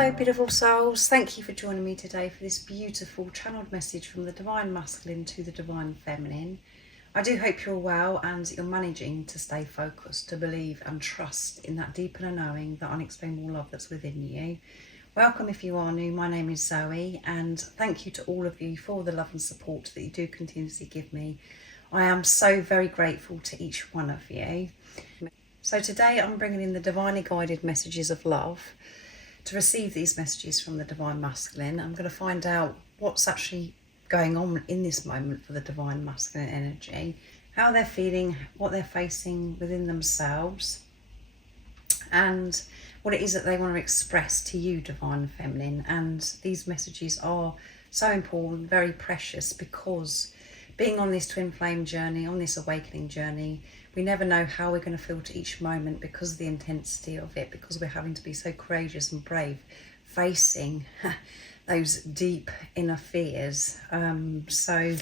Hello beautiful souls, thank you for joining me today for this beautiful channeled message from the Divine Masculine to the Divine Feminine. I do hope you're well and you're managing to stay focused, to believe and trust in that deep inner knowing, that unexplainable love that's within you. Welcome if you are new, my name is Zoe, and thank you to all of you for the love and support that you do continuously give me. I am so very grateful to each one of you. So today I'm bringing in the divinely guided messages of love. To receive these messages from the Divine Masculine, I'm going to find out what's actually going on in this moment for the Divine Masculine energy, how they're feeling, what they're facing within themselves, and what it is that they want to express to you, Divine Feminine. And these messages are so important, very precious, because being on this twin flame journey, on this awakening journey, we never know how we're going to feel to each moment because of the intensity of it, because we're having to be so courageous and brave, facing those deep inner fears. So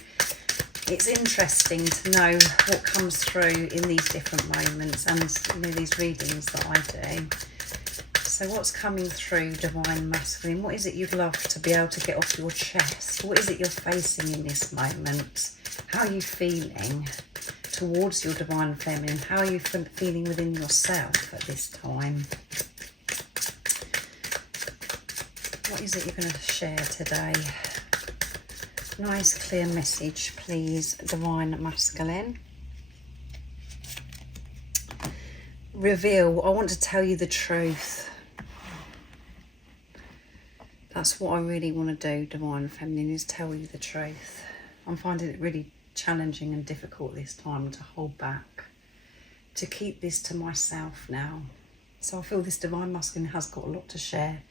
it's interesting to know what comes through in these different moments and these readings that I do. So what's coming through, Divine Masculine? What is it you'd love to be able to get off your chest? What is it you're facing in this moment? How are you feeling towards your Divine Feminine? How are you feeling within yourself at this time? What is it you're going to share today? Nice clear message, please, Divine Masculine. Reveal. I want to tell you the truth. That's what I really want to do, Divine Feminine, is tell you the truth. I'm finding it really challenging and difficult this time to hold back, to keep this to myself now. So I feel this Divine Masculine has got a lot to share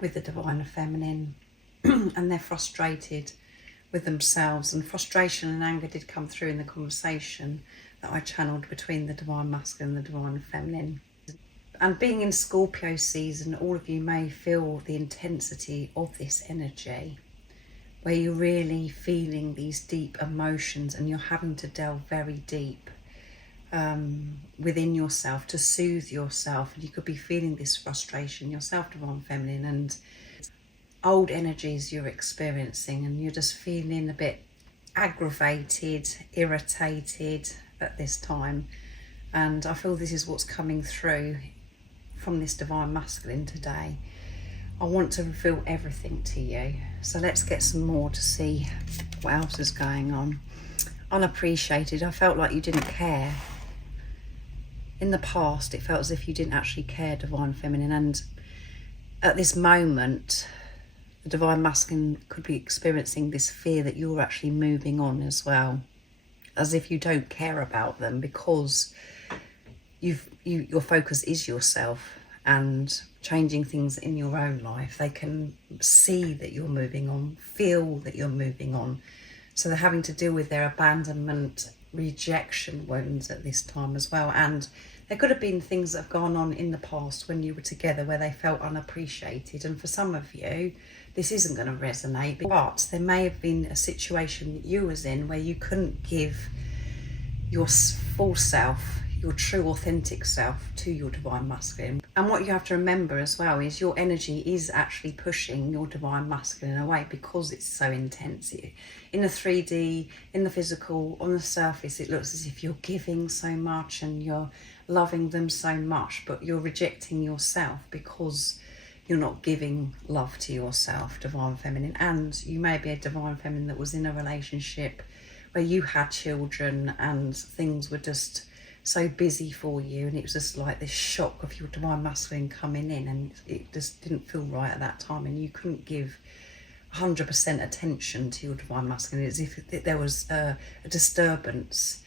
with the Divine Feminine and they're frustrated with themselves, and frustration and anger did come through in the conversation that I channeled between the Divine Masculine and the Divine Feminine. And being in Scorpio season, all of you may feel the intensity of this energy, where you're really feeling these deep emotions and you're having to delve very deep within yourself to soothe yourself. And you could be feeling this frustration yourself, Divine Feminine, and old energies you're experiencing, and you're just feeling a bit aggravated, irritated at this time. And I feel this is what's coming through from this Divine Masculine today. I want to reveal everything to you. So let's get some more to see what else is going on. Unappreciated. I felt like you didn't care. In the past, it felt as if you didn't actually care, Divine Feminine. And at this moment, the Divine Masculine could be experiencing this fear that you're actually moving on as well. As if you don't care about them, because your focus is yourself and changing things in your own life. They can see that you're moving on, feel that you're moving on. So they're having to deal with their abandonment, rejection wounds at this time as well. And there could have been things that have gone on in the past when you were together where they felt unappreciated. And for some of you, this isn't going to resonate, but there may have been a situation that you was in where you couldn't give your full self, your true authentic self, to your Divine Masculine. And what you have to remember as well is your energy is actually pushing your Divine Masculine away, because it's so intense. In the 3D, in the physical, on the surface, it looks as if you're giving so much and you're loving them so much, but you're rejecting yourself because you're not giving love to yourself, Divine Feminine. And you may be a Divine Feminine that was in a relationship where you had children and things were just so busy for you, and it was just like this shock of your Divine Masculine coming in, and it just didn't feel right at that time, and you couldn't give 100% attention to your Divine Masculine. As if there was a disturbance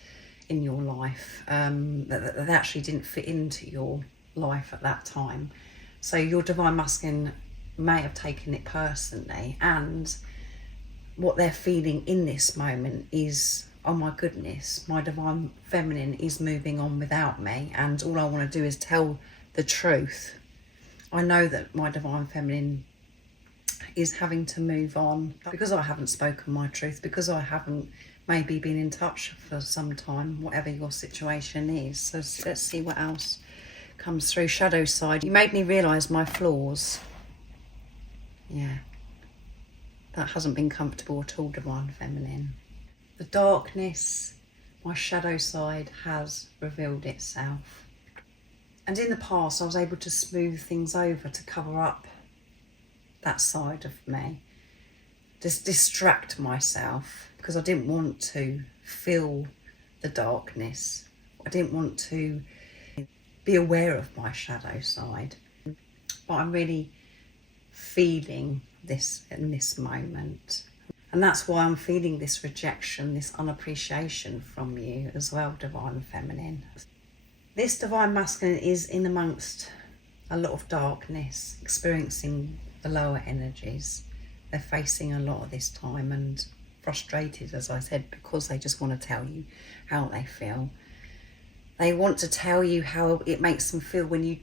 in your life that actually didn't fit into your life at that time. So your Divine Masculine may have taken it personally, and what they're feeling in this moment is, oh my goodness, my Divine Feminine is moving on without me, and all I want to do is tell the truth. I know that my Divine Feminine is having to move on because I haven't spoken my truth, because I haven't maybe been in touch for some time, whatever your situation is. So let's see what else comes through. Shadow side. You made me realise my flaws. Yeah, that hasn't been comfortable at all, Divine Feminine. The darkness, my shadow side, has revealed itself. And in the past, I was able to smooth things over to cover up that side of me. Just distract myself because I didn't want to feel the darkness. I didn't want to be aware of my shadow side. But I'm really feeling this in this moment. And that's why I'm feeling this rejection, this unappreciation from you as well, Divine Feminine. This Divine Masculine is in amongst a lot of darkness, experiencing the lower energies. They're facing a lot of this time and frustrated, as I said, because they just want to tell you how they feel. They want to tell you how it makes them feel when you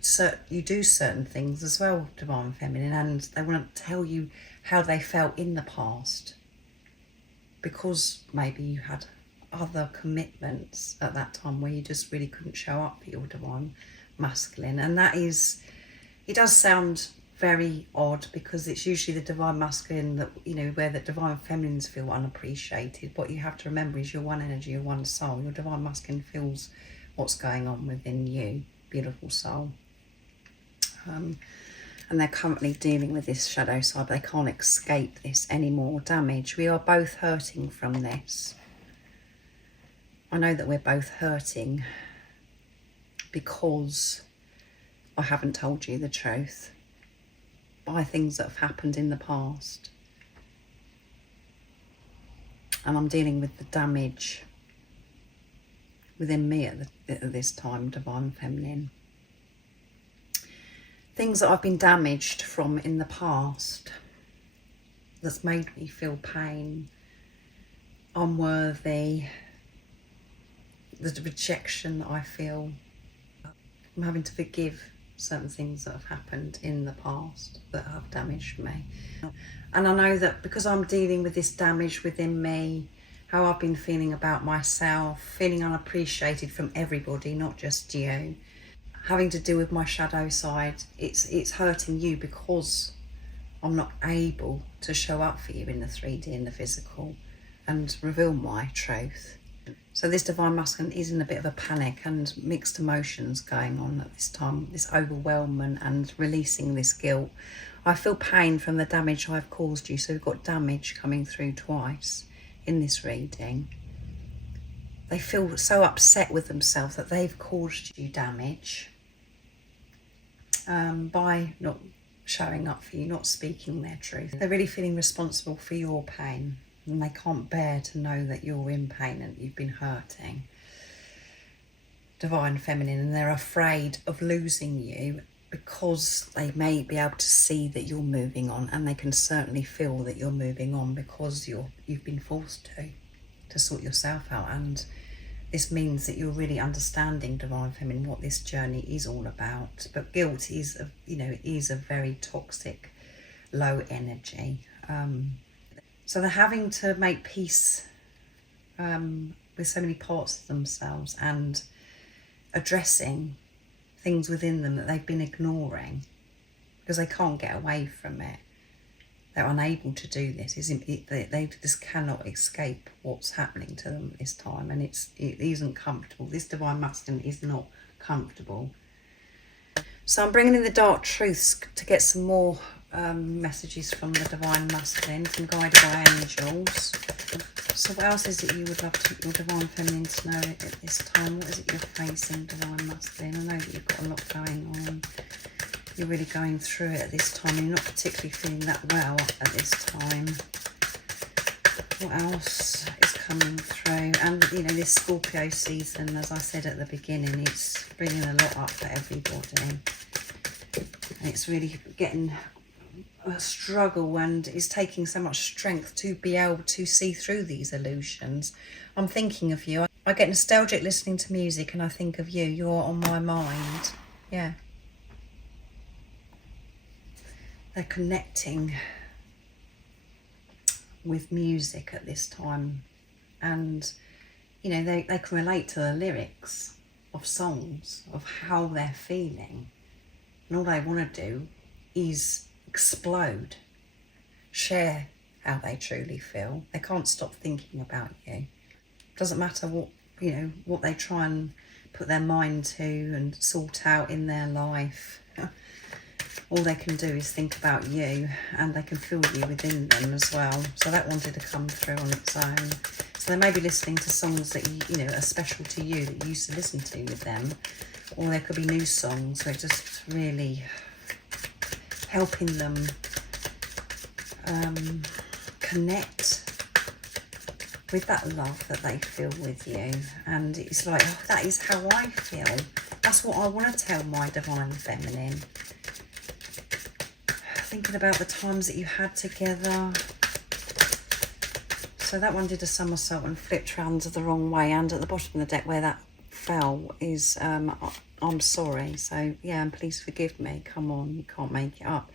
do certain things as well, Divine Feminine, and they want to tell you how they felt in the past, because maybe you had other commitments at that time where you just really couldn't show up for your Divine Masculine. And that is, it does sound very odd because it's usually the Divine Masculine that, you know, where the Divine Feminines feel unappreciated. What you have to remember is you're one energy, you're one soul. Your Divine Masculine feels what's going on within you, beautiful soul. And they're currently dealing with this shadow side, but they can't escape this anymore damage. We are both hurting from this. I know that we're both hurting because I haven't told you the truth by things that have happened in the past. And I'm dealing with the damage within me at this time, Divine Feminine. Things that I've been damaged from in the past that's made me feel pain, unworthy, the rejection that I feel. I'm having to forgive certain things that have happened in the past that have damaged me. And I know that because I'm dealing with this damage within me, how I've been feeling about myself, feeling unappreciated from everybody, not just you, having to deal with my shadow side, it's hurting you because I'm not able to show up for you in the 3D, in the physical, and reveal my truth. So this Divine Masculine is in a bit of a panic and mixed emotions going on at this time, this overwhelming and releasing this guilt. I feel pain from the damage I've caused you. So we've got damage coming through twice in this reading. They feel so upset with themselves that they've caused you damage by not showing up for you, not speaking their truth. They're really feeling responsible for your pain. And they can't bear to know that you're in pain and you've been hurting, Divine Feminine, and they're afraid of losing you because they may be able to see that you're moving on, and they can certainly feel that you're moving on because you've been forced to sort yourself out. And this means that you're really understanding, Divine Feminine, what this journey is all about. But guilt is a very toxic, low energy. So they're having to make peace with so many parts of themselves and addressing things within them that they've been ignoring because they can't get away from it. They're unable to do this. They just cannot escape what's happening to them at this time, and it isn't comfortable. This Divine Masculine is not comfortable. So I'm bringing in the dark truths to get some more messages from the Divine Masculine, some guided by angels. So what else is it you would love your Divine Feminine to know at this time? What is it you're facing, Divine Masculine? I know that you've got a lot going on. You're really going through it at this time. You're not particularly feeling that well at this time. What else is coming through? And, this Scorpio season, as I said at the beginning, it's bringing a lot up for everybody. And it's really getting a struggle, and it's taking so much strength to be able to see through these illusions. I'm thinking of you. I get nostalgic listening to music and I think of you. You're on my mind. Yeah. They're connecting with music at this time, and they can relate to the lyrics of songs, of how they're feeling, and all they want to do is explode share how they truly feel. They can't stop thinking about you. Doesn't matter what, you know, what they try and put their mind to and sort out in their life. All they can do is think about you, and they can feel you within them as well. So that wanted to come through on its own. So they may be listening to songs that you know are special to you, that you used to listen to with them, or there could be new songs. So it's just really helping them connect with that love that they feel with you. And it's like, oh, that is how I feel. That's what I want to tell my divine feminine. Thinking about the times that you had together. So that one did a somersault and flipped round the wrong way, and at the bottom of the deck where that fell is I'm sorry. So yeah, and please forgive me. Come on, you can't make it up.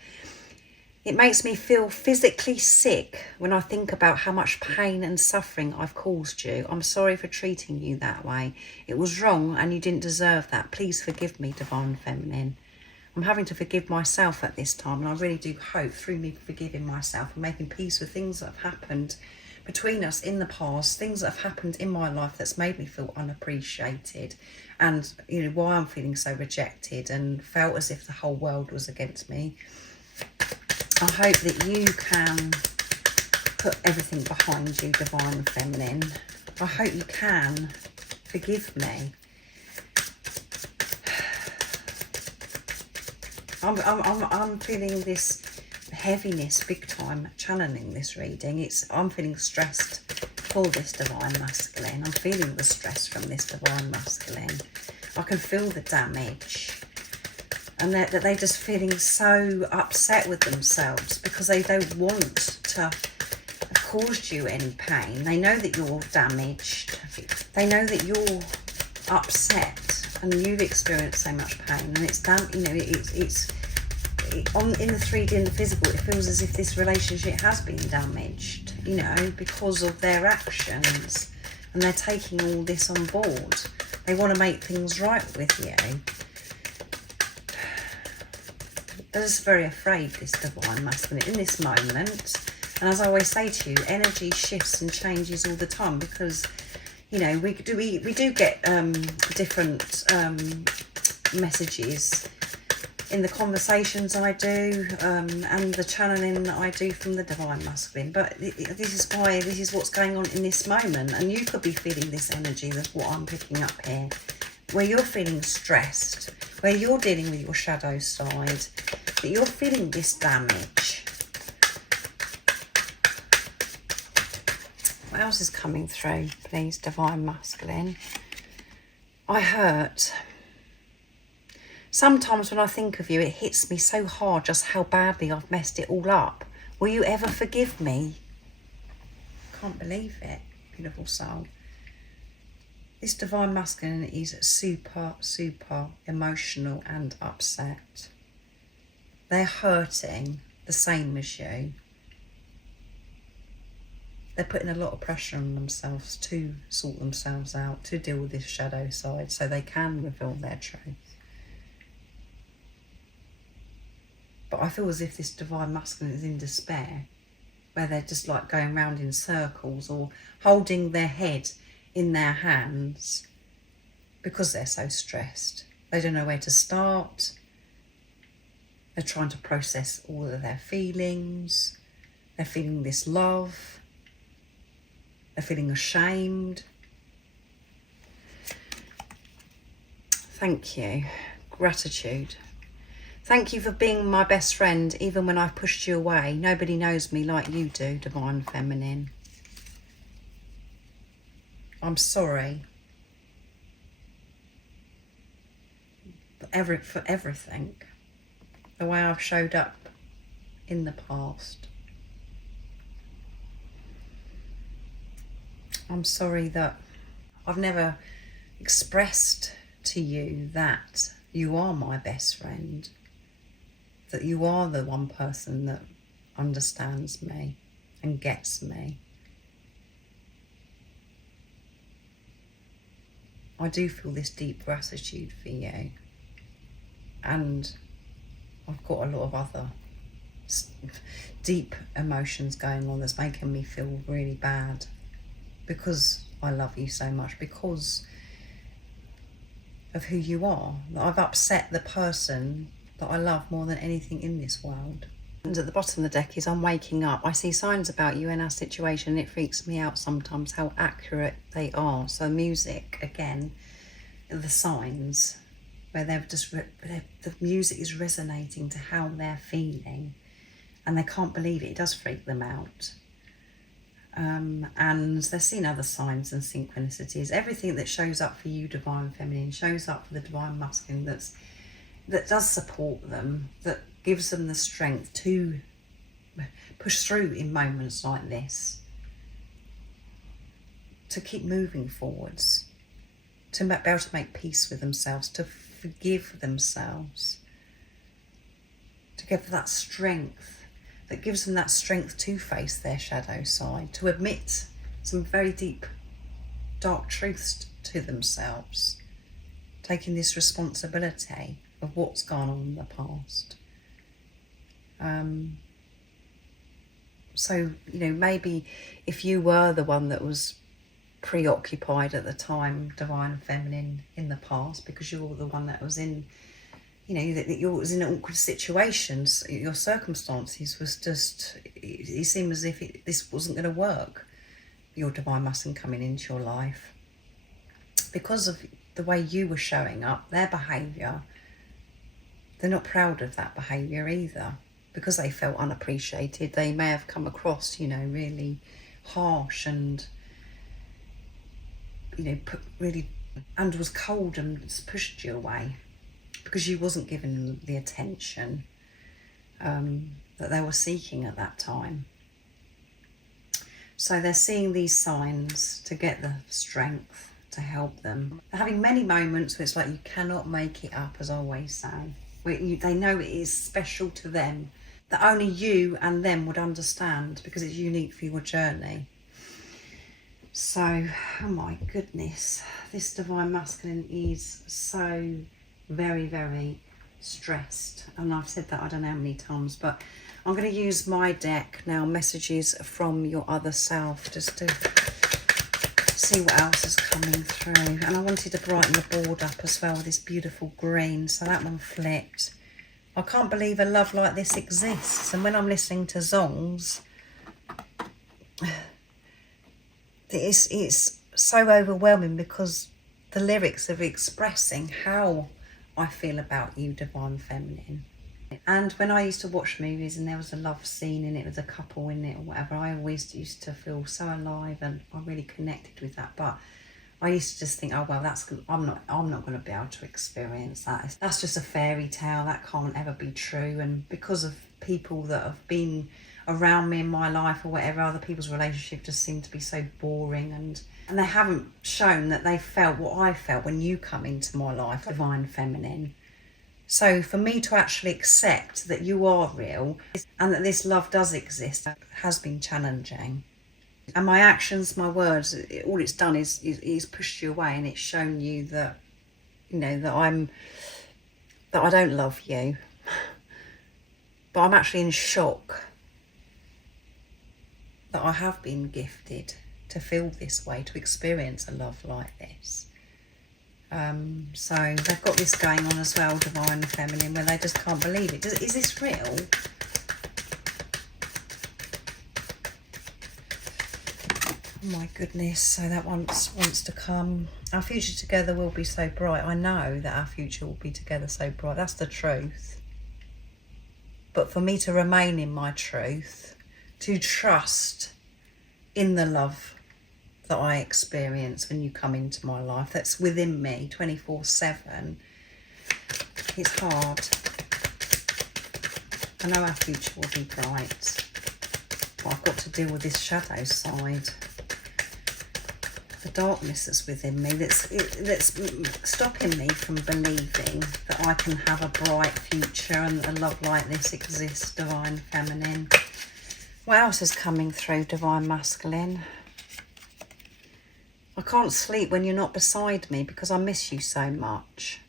It makes me feel physically sick when I think about how much pain and suffering I've caused you. I'm sorry for treating you that way. It was wrong and you didn't deserve that. Please forgive me, divine feminine. I'm having to forgive myself at this time, and I really do hope through me forgiving myself and making peace with things that have happened between us in the past, things that have happened in my life that's made me feel unappreciated, and you know why I'm feeling so rejected and felt as if the whole world was against me. I hope that you can put everything behind you, divine feminine. I hope you can forgive me. I'm feeling this heaviness big time channeling this reading. I'm feeling stressed for this divine masculine. I'm feeling the stress from this divine masculine. I can feel the damage, and that they're just feeling so upset with themselves because they don't want to have caused you any pain. They know that you're damaged. They know that you're upset and you've experienced so much pain, and it's you know, in the 3D and the physical, it feels as if this relationship has been damaged, you know, because of their actions, and they're taking all this on board. They want to make things right with you. They're just very afraid, this divine masculine, in this moment. And as I always say to you, energy shifts and changes all the time, because you know, we do get different messages in the conversations I do, and the channeling that I do from the divine masculine. But this is what's going on in this moment, and you could be feeling this energy. That's what I'm picking up here, where you're feeling stressed, where you're dealing with your shadow side, that you're feeling this damage. What else is coming through, please, divine masculine? I hurt. Sometimes when I think of you, it hits me so hard just how badly I've messed it all up. Will you ever forgive me? Can't believe it, beautiful soul. This divine masculine is super, super emotional and upset. They're hurting the same as you. They're putting a lot of pressure on themselves to sort themselves out, to deal with this shadow side so they can reveal their truth. But I feel as if this divine masculine is in despair, where they're just like going round in circles or holding their head in their hands because they're so stressed. They don't know where to start. They're trying to process all of their feelings. They're feeling this love. They're feeling ashamed. Thank you. Gratitude. Thank you for being my best friend, even when I've pushed you away. Nobody knows me like you do, divine feminine. I'm sorry for everything. The way I've showed up in the past. I'm sorry that I've never expressed to you that you are my best friend, that you are the one person that understands me and gets me. I do feel this deep gratitude for you, and I've got a lot of other deep emotions going on that's making me feel really bad, because I love you so much, because of who you are. I've upset the person that I love more than anything in this world. And at the bottom of the deck is, I'm waking up. I see signs about you and our situation. It freaks me out sometimes how accurate they are. So music, again, the signs where the music is resonating to how they're feeling, and they can't believe it. It does freak them out. And they're seeing other signs and synchronicities. Everything that shows up for you, Divine Feminine, shows up for the Divine Masculine, that does support them, that gives them the strength to push through in moments like this, to keep moving forwards, to be able to make peace with themselves, to forgive themselves, to give that strength, that gives them that strength to face their shadow side, to admit some very deep, dark truths to themselves, taking this responsibility of what's gone on in the past. So, maybe if you were the one that was preoccupied at the time, Divine Feminine, in the past, because you're the one that was in, that you was in awkward situations, your circumstances was just, it seemed as if this wasn't going to work, your Divine Masculine coming into your life. Because of the way you were showing up, their behaviour, they're not proud of that behaviour either. Because they felt unappreciated, they may have come across, really harsh and, and was cold and pushed you away, because you wasn't giving them the attention that they were seeking at that time. So they're seeing these signs to get the strength to help them. They're having many moments where it's like you cannot make it up, as I always say. They know it is special to them, that only you and them would understand, because it's unique for your journey. So, oh my goodness, this Divine Masculine is so very, very stressed. And I've said that I don't know how many times, but I'm going to use my deck now, Messages from Your Other Self, just to see what else is coming through. And I wanted to brighten the board up as well with this beautiful green, so that one flipped. I can't believe a love like this exists. And when I'm listening to songs, it's so overwhelming, because the lyrics are expressing how I feel about you, Divine Feminine. And when I used to watch movies and there was a love scene in it with a couple in it or whatever, I always used to feel so alive, and I really connected with that. But I used to just think, oh well, I'm not going to be able to experience that. That's just a fairy tale. That can't ever be true. And because of people that have been around me in my life or whatever, other people's relationship just seemed to be so boring, and they haven't shown that they felt what I felt when you come into my life, Divine Feminine. So for me to actually accept that you are real and that this love does exist has been challenging. And my actions, my words, all it's done is pushed you away, and it's shown you that, that I don't love you. But I'm actually in shock that I have been gifted to feel this way, to experience a love like this. So they've got this going on as well, Divine Feminine, where they just can't believe it. Is this real? Oh my goodness, so that wants to come. Our future together will be so bright. I know that our future will be together so bright. That's the truth. But for me to remain in my truth, to trust in the love that I experience when you come into my life, that's within me 24/7, it's hard. I know our future will be bright, but I've got to deal with this shadow side, the darkness that's within me, that's stopping me from believing that I can have a bright future and a love like this exists, Divine Feminine. What else is coming through, Divine Masculine? I can't sleep when you're not beside me because I miss you so much.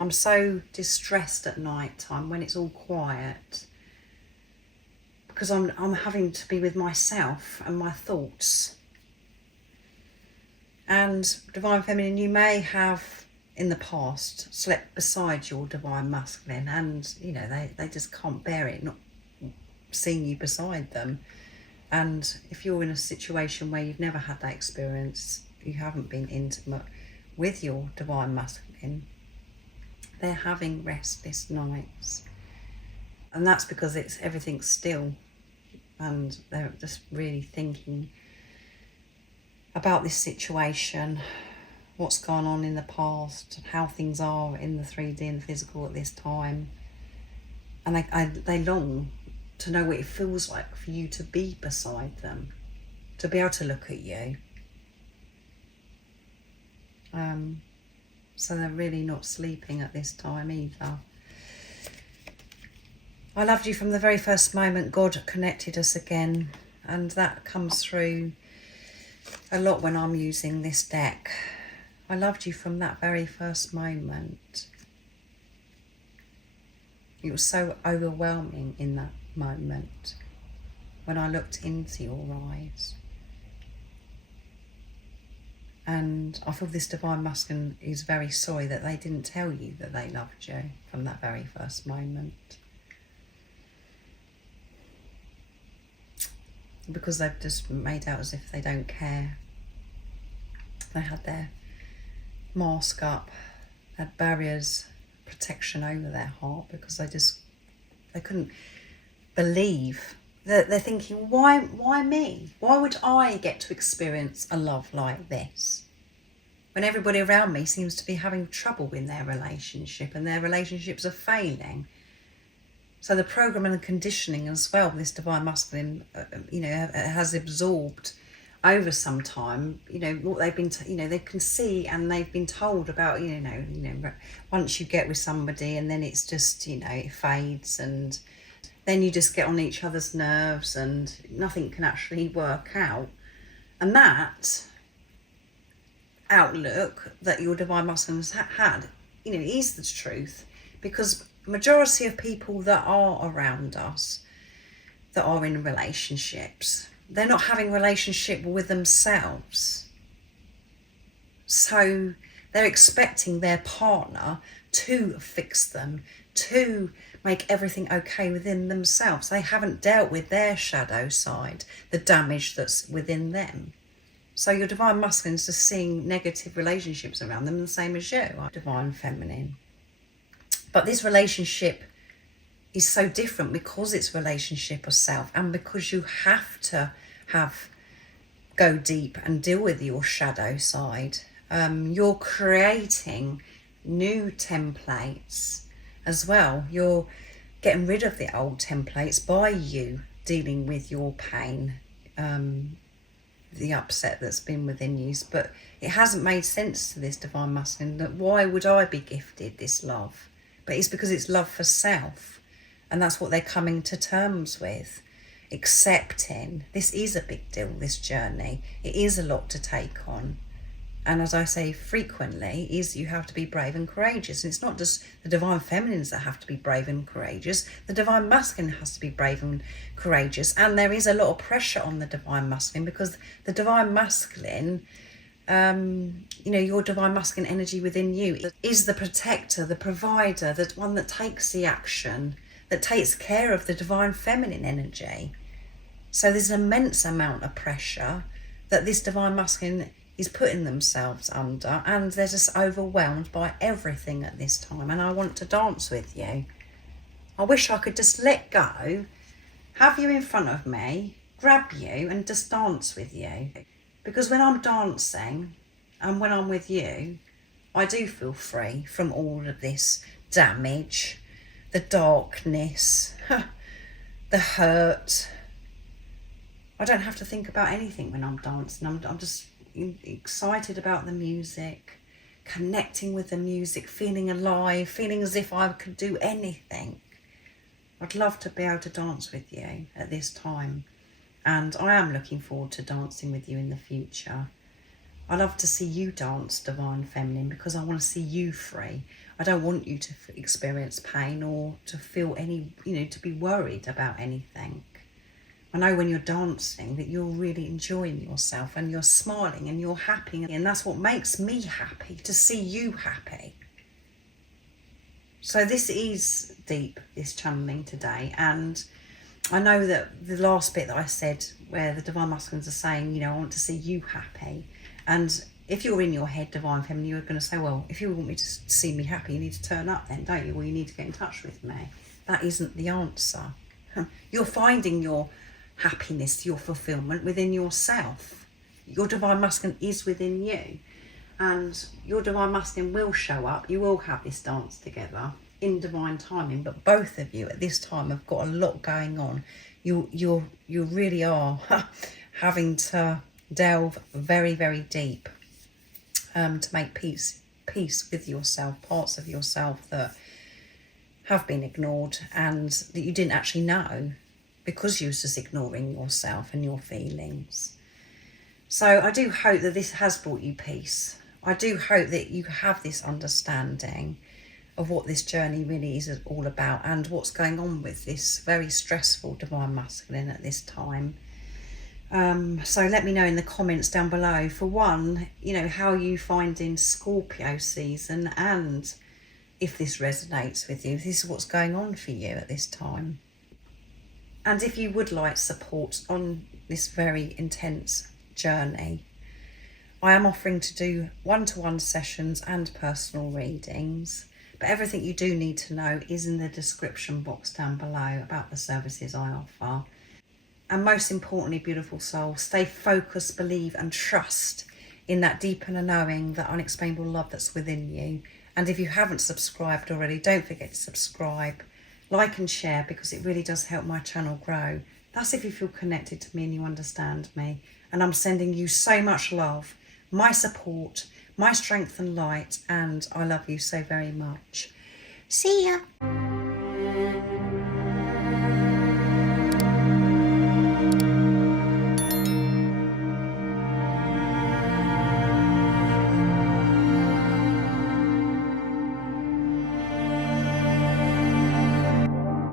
I'm so distressed at night time when it's all quiet. because I'm having to be with myself and my thoughts. And Divine Feminine, you may have in the past slept beside your Divine Masculine, and you know they just can't bear it not seeing you beside them. And if you're in a situation where you've never had that experience, you haven't been intimate with your Divine Masculine, they're having restless nights. And that's because everything's still, and they're just really thinking about this situation, what's gone on in the past, how things are in the 3D and the physical at this time. And they long to know what it feels like for you to be beside them, to be able to look at you. So they're really not sleeping at this time either. I loved you from the very first moment God connected us again, and that comes through a lot when I'm using this deck. I loved you from that very first moment. It was so overwhelming in that moment when I looked into your eyes. And I feel this Divine Masculine is very sorry that they didn't tell you that they loved you from that very first moment. Because they've just made out as if they don't care. They had their mask up, had barriers, protection over their heart, because they couldn't believe. They're thinking, why me? Why would I get to experience a love like this? When everybody around me seems to be having trouble in their relationship and their relationships are failing. So the programming and conditioning as well, this Divine Masculine, has absorbed over some time, what they've been, they can see and they've been told about, once you get with somebody and then it's just, it fades and then you just get on each other's nerves and nothing can actually work out. And that outlook that your Divine Masculine has had, is the truth, because majority of people that are around us, that are in relationships, they're not having relationship with themselves. So they're expecting their partner to fix them, to make everything okay within themselves. They haven't dealt with their shadow side, the damage that's within them. So your Divine Masculine is just seeing negative relationships around them, the same as you, Divine Feminine. But this relationship is so different because it's a relationship of self, and because you have to go deep and deal with your shadow side. You're creating new templates as well. You're getting rid of the old templates by you dealing with your pain, the upset that's been within you. But it hasn't made sense to this Divine Masculine that why would I be gifted this love? But it's because it's love for self, and that's what they're coming to terms with. Accepting this is a big deal, this journey. It is a lot to take on. And as I say frequently, is you have to be brave and courageous. And it's not just the Divine Feminines that have to be brave and courageous. The Divine Masculine has to be brave and courageous. And there is a lot of pressure on the Divine Masculine, because the Divine Masculine, your Divine Masculine energy within you is the protector, the provider, the one that takes the action, that takes care of the Divine Feminine energy. So there's an immense amount of pressure that this Divine Masculine is putting themselves under, and they're just overwhelmed by everything at this time. And I want to dance with you. I wish I could just let go, have you in front of me, grab you and just dance with you. Because when I'm dancing and when I'm with you, I do feel free from all of this damage, the darkness, the hurt. I don't have to think about anything when I'm dancing. I'm just excited about the music, connecting with the music, feeling alive, feeling as if I could do anything. I'd love to be able to dance with you at this time, and I am looking forward to dancing with you in the future. I love to see you dance, Divine Feminine, because I want to see you free. I don't want you to experience pain or to feel any, to be worried about anything. I know when you're dancing that you're really enjoying yourself and you're smiling and you're happy, and that's what makes me happy, to see you happy. So this is deep, this channeling today, and I know that the last bit that I said where the Divine Masculines are saying, you know, I want to see you happy, and if you're in your head, Divine Feminine, you're going to say, well, if you want me to see me happy, you need to turn up then, don't you? Well, you need to get in touch with me. That isn't the answer. You're finding your happiness, your fulfillment within yourself. Your Divine Masculine is within you, and your Divine Masculine will show up. You will have this dance together in divine timing, but both of you at this time have got a lot going on. You really are having to delve very, very deep to make peace with yourself, parts of yourself that have been ignored and that you didn't actually know because you was just ignoring yourself and your feelings. So I do hope that this has brought you peace. I do hope that you have this understanding of what this journey really is all about and what's going on with this very stressful Divine Masculine at this time. So let me know in the comments down below, for one, you know, how you finding Scorpio season, and if this resonates with you, if this is what's going on for you at this time. And if you would like support on this very intense journey, I am offering to do one-to-one sessions and personal readings, but everything you do need to know is in the description box down below about the services I offer. And most importantly, beautiful soul, stay focused, believe and trust in that deep inner knowing, that unexplainable love that's within you. And if you haven't subscribed already, don't forget to subscribe, like and share, because it really does help my channel grow. That's if you feel connected to me and you understand me. And I'm sending you so much love, my support, my strength and light, and I love you so very much. See ya.